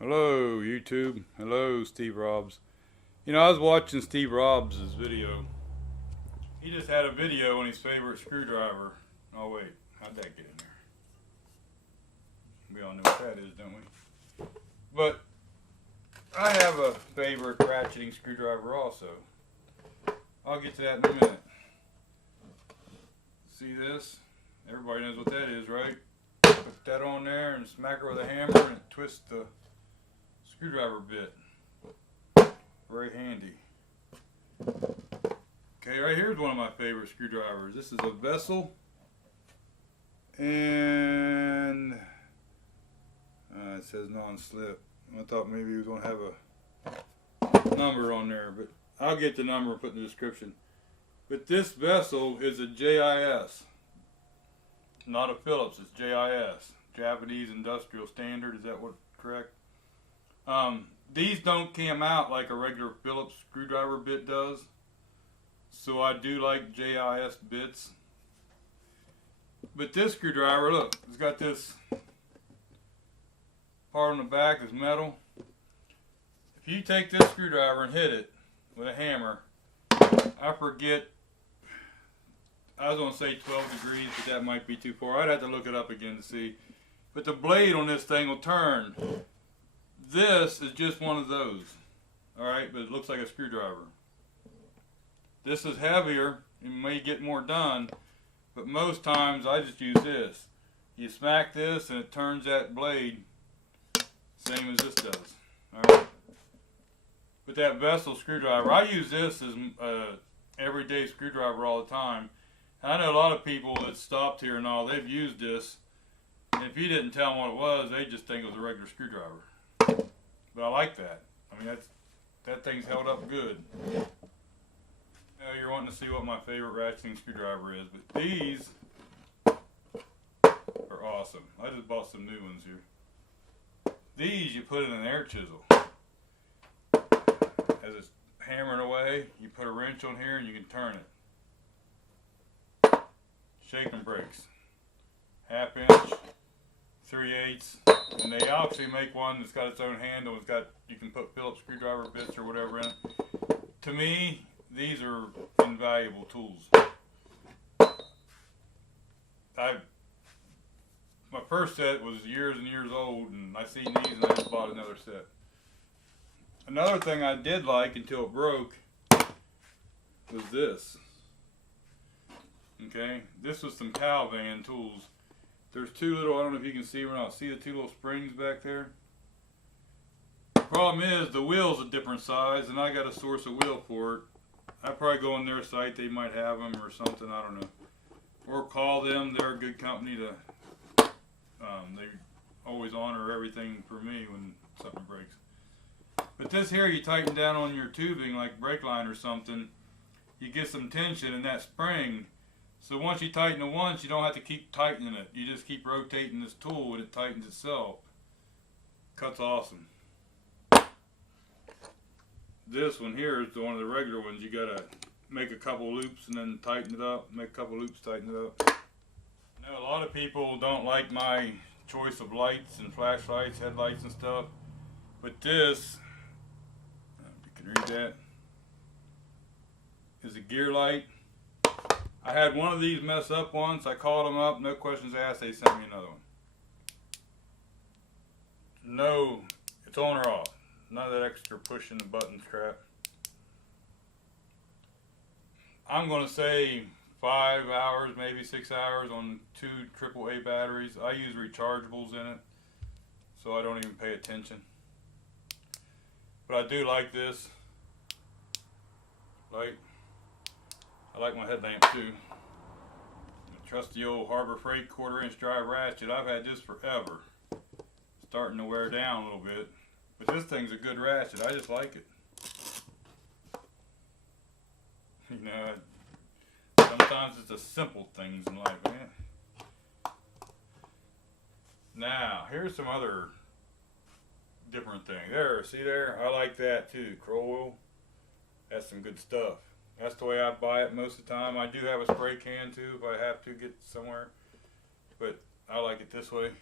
Hello YouTube. Hello Steve Robs. You know, I was watching Steve Robs' video. He just had a video on his favorite screwdriver. Oh wait, how'd that get in there? We all know what that is, don't we? But I have a favorite ratcheting screwdriver also. I'll get to that in a minute. See this? Everybody knows what that is, right? Put that on there and smack her with a hammer and it twists the screwdriver bit. Very handy. Okay, right here's one of my favorite screwdrivers. This is a Vessel, and it says non-slip. I thought maybe he was going to have a number on there, but I'll get the number and put in the description. But this Vessel is a JIS, not a Phillips. It's JIS, Japanese Industrial Standard. Is that what correct? These don't come out like a regular Phillips screwdriver bit does. So I do like JIS bits. But this screwdriver, look, it's got this part on the back is metal. If you take this screwdriver and hit it with a hammer, I forget, I was going to say 12 degrees, but that might be too far. I'd have to look it up again to see. But the blade on this thing will turn. This is just one of those, alright, but it looks like a screwdriver. This is heavier, you may get more done, but most times I just use this. You smack this and it turns that blade, same as this does, alright. But that Vessel screwdriver, I use this as everyday screwdriver all the time. And I know a lot of people that stopped here and all, they've used this, and if you didn't tell them what it was, they just think it was a regular screwdriver. But I like that. I mean, that thing's held up good. Now you're wanting to see what my favorite ratcheting screwdriver is, but these are awesome. I just bought some new ones here. These you put in an air chisel. As it's hammering away, you put a wrench on here and you can turn it. Shaking brakes. 1/2 inch, 3/8. And they actually make one that's got its own handle. It's got, you can put Phillips screwdriver bits or whatever in it. To me, these are invaluable tools. My first set was years and years old, and I seen these and I just bought another set. Another thing I did like until it broke was this. Okay, this was some Calvan tools. There's two little, I don't know if you can see or not, see the two little springs back there? The problem is the wheel's a different size and I got to source a wheel for it. I'd probably go on their site, they might have them or something, I don't know. Or call them, they're a good company to, they always honor everything for me when something breaks. But this here, you tighten down on your tubing like brake line or something, you get some tension in that spring. So once you tighten it once, you don't have to keep tightening it. You just keep rotating this tool and it tightens itself. Cuts awesome. This one here is one of the regular ones. You gotta make a couple loops and then tighten it up. Make a couple loops, tighten it up. I know a lot of people don't like my choice of lights and flashlights, headlights and stuff. But this, you can read that, is a gear light. I had one of these mess up once. I called them up, no questions asked, they sent me another one. No, it's on or off. None of that extra pushing the buttons crap. I'm going to say 5 hours, maybe 6 hours on 2 AAA batteries. I use rechargeables in it, so I don't even pay attention. But I do like this light. I like my headlamp too. A trusty old Harbor Freight 1/4 inch drive ratchet. I've had this forever. Starting to wear down a little bit. But this thing's a good ratchet. I just like it. You know, sometimes it's the simple things in life, man. Now, here's some other different thing. There, see there? I like that too. Crowell. That's some good stuff. That's the way I buy it most of the time. I do have a spray can too if I have to get somewhere. But I like it this way.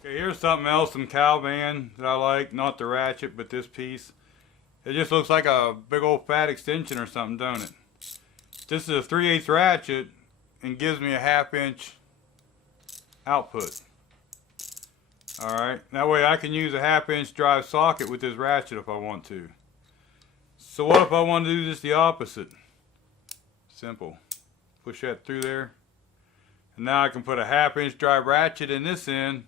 Okay, here's something else, some cow band that I like. Not the ratchet, but this piece. It just looks like a big old fat extension or something, don't it? This is a 3/8 ratchet and gives me a 1/2 inch output. Alright, that way I can use a 1/2 inch drive socket with this ratchet if I want to. So what if I want to do just the opposite? Simple. Push that through there. And now I can put a 1/2 inch drive ratchet in this end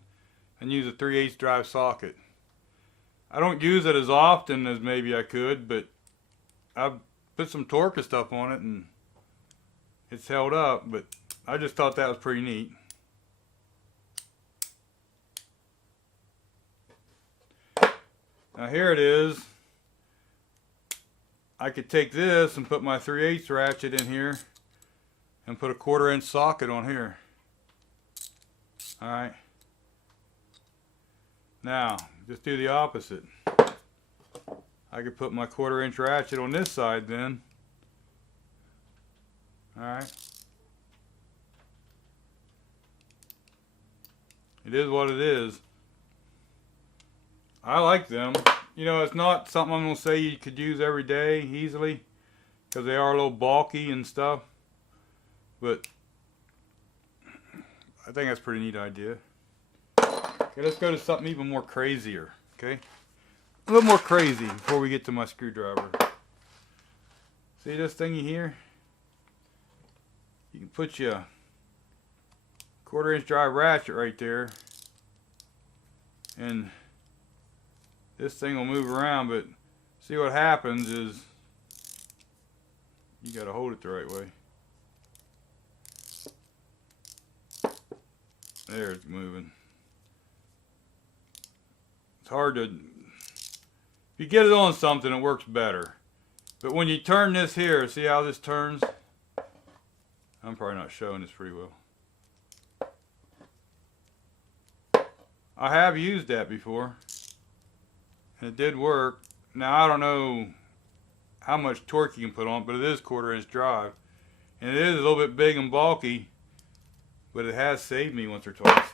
and use a 3/8 drive socket. I don't use it as often as maybe I could, but I've put some torque and stuff on it and it's held up, but I just thought that was pretty neat. Now here it is. I could take this and put my 3/8 ratchet in here and put a 1/4 inch socket on here. Alright. Now, just do the opposite. I could put my 1/4 inch ratchet on this side then. Alright. It is what it is. I like them. You know, it's not something I'm going to say you could use every day easily, because they are a little bulky and stuff. But I think that's a pretty neat idea. Okay, let's go to something even more crazier. Okay, a little more crazy before we get to my screwdriver. See this thingy here? You can put your 1/4 inch drive ratchet right there, and this thing will move around, but see what happens is you gotta hold it the right way. There, it's moving. It's hard to, if you get it on something, it works better. But when you turn this here, see how this turns? I'm probably not showing this pretty well. I have used that before, and it did work. Now I don't know how much torque you can put on it, but it is 1/4 inch drive. And it is a little bit big and bulky, but it has saved me once or twice.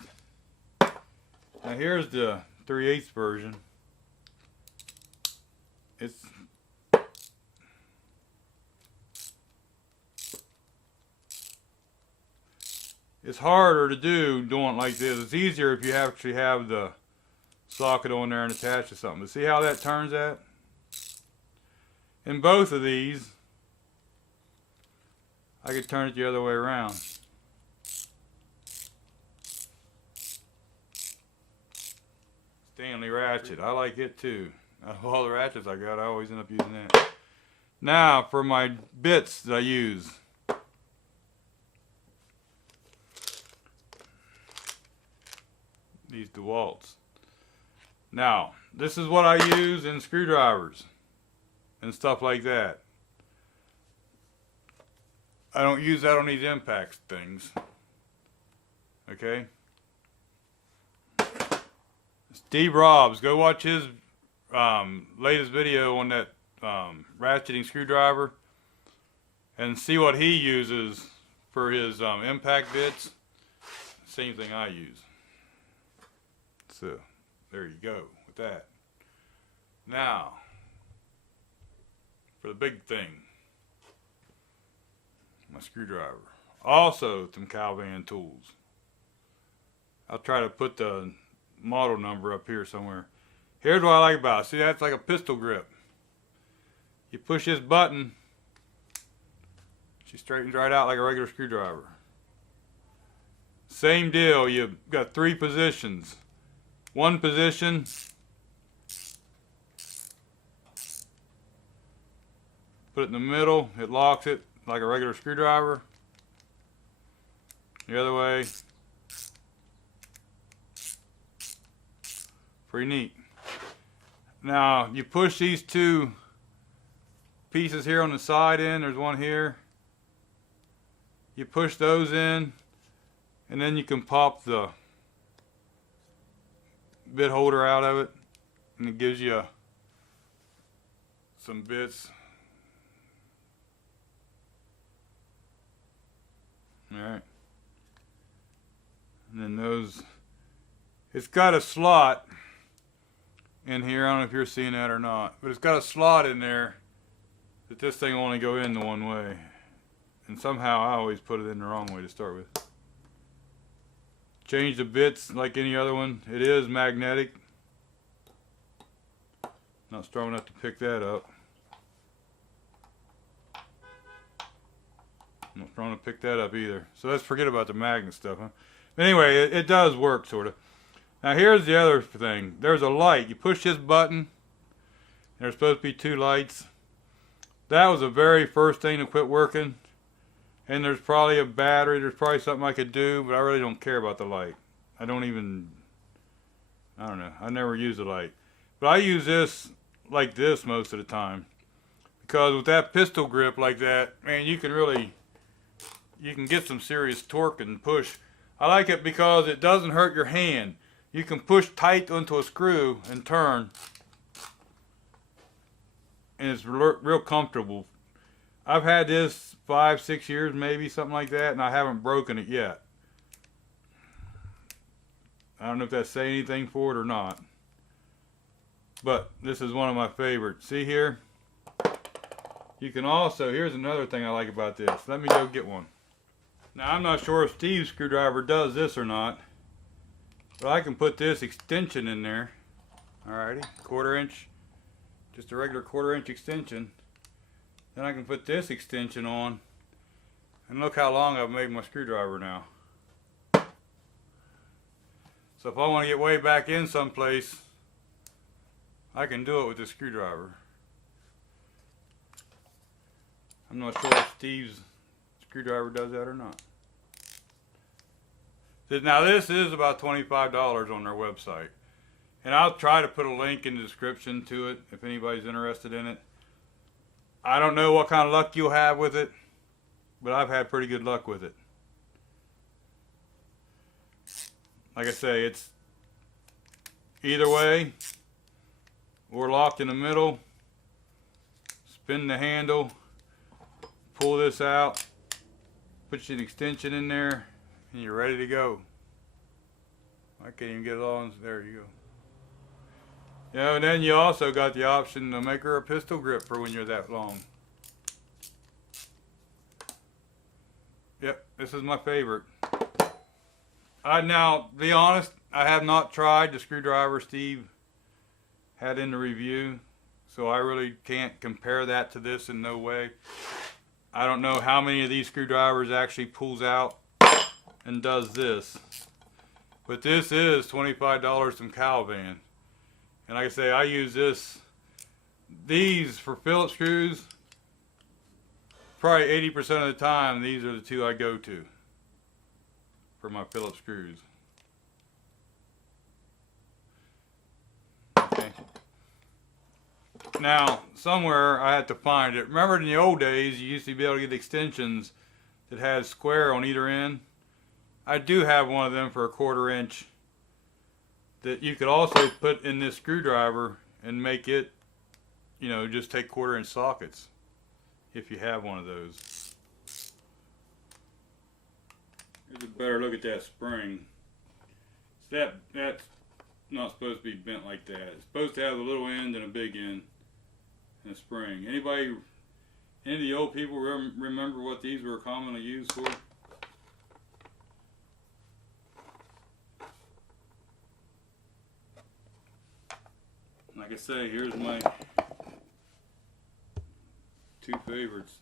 Now here's the 3/8 version. It's harder to do doing it like this. It's easier if you actually have the socket on there and attached to something. But see how that turns at? In both of these, I could turn it the other way around. Stanley ratchet. I like it too. Out of all the ratchets I got, I always end up using that. Now for my bits that I use. These DeWalt's. Now, this is what I use in screwdrivers and stuff like that. I don't use that on these Impacta things. Okay? Steve Robs, go watch his latest video on that ratcheting screwdriver and see what he uses for his Impacta bits. Same thing I use. So, there you go with that. Now, for the big thing, my screwdriver. Also, some Calvan tools. I'll try to put the model number up here somewhere. Here's what I like about it. See, that's like a pistol grip. You push this button, she straightens right out like a regular screwdriver. Same deal, you've got 3 positions. One position, put it in the middle, it locks it like a regular screwdriver. The other way, pretty neat. Now you push these 2 pieces here on the side in, there's one here. You push those in, and then you can pop the bit holder out of it, and it gives you some bits. Alright. And then those, it's got a slot in here. I don't know if you're seeing that or not, but it's got a slot in there that this thing will only go in the one way. And somehow I always put it in the wrong way to start with. Change the bits like any other one. It is magnetic. Not strong enough to pick that up. Not strong enough to pick that up either. So let's forget about the magnet stuff, huh? Anyway, it does work, sort of. Now here's the other thing. There's a light. You push this button. There's supposed to be 2 lights. That was the very first thing to quit working. And there's probably a battery. There's probably something I could do, but I really don't care about the light. I don't know. I never use the light. But I use this like this most of the time. Because with that pistol grip like that, man, you can get some serious torque and push. I like it because it doesn't hurt your hand. You can push tight onto a screw and turn. And it's real comfortable. I've had this 5-6 years maybe, something like that, and I haven't broken it yet. I don't know if that's saying anything for it or not. But this is one of my favorites. See here? You can also, here's another thing I like about this. Let me go get one. Now I'm not sure if Steve's screwdriver does this or not. But I can put this extension in there. Alrighty, 1/4 inch. Just a regular 1/4 inch extension. Then I can put this extension on. And look how long I've made my screwdriver now. So if I want to get way back in someplace, I can do it with this screwdriver. I'm not sure if Steve's screwdriver does that or not. Now this is about $25 on their website. And I'll try to put a link in the description to it if anybody's interested in it. I don't know what kind of luck you'll have with it, but I've had pretty good luck with it. Like I say, it's either way, or locked in the middle. Spin the handle, pull this out, put an extension in there, and you're ready to go. I can't even get it on. There you go. You know, and then you also got the option to make her a pistol grip for when you're that long. Yep, this is my favorite. Now, to be honest, I have not tried the screwdriver Steve had in the review, so I really can't compare that to this in no way. I don't know how many of these screwdrivers actually pulls out and does this. But this is $25 from Calvan. And like I say, I use these for Phillips screws. Probably 80% of the time, these are the 2 I go to for my Phillips screws. Okay. Now, somewhere I had to find it. Remember in the old days, you used to be able to get extensions that had square on either end? I do have one of them for a 1/4 inch that you could also put in this screwdriver and make it, you know, just take 1/4 inch sockets if you have one of those. Here's a better look at that spring. That's not supposed to be bent like that. It's supposed to have a little end and a big end and a spring. Any of the old people remember what these were commonly used for? Like I say, here's my 2 favorites.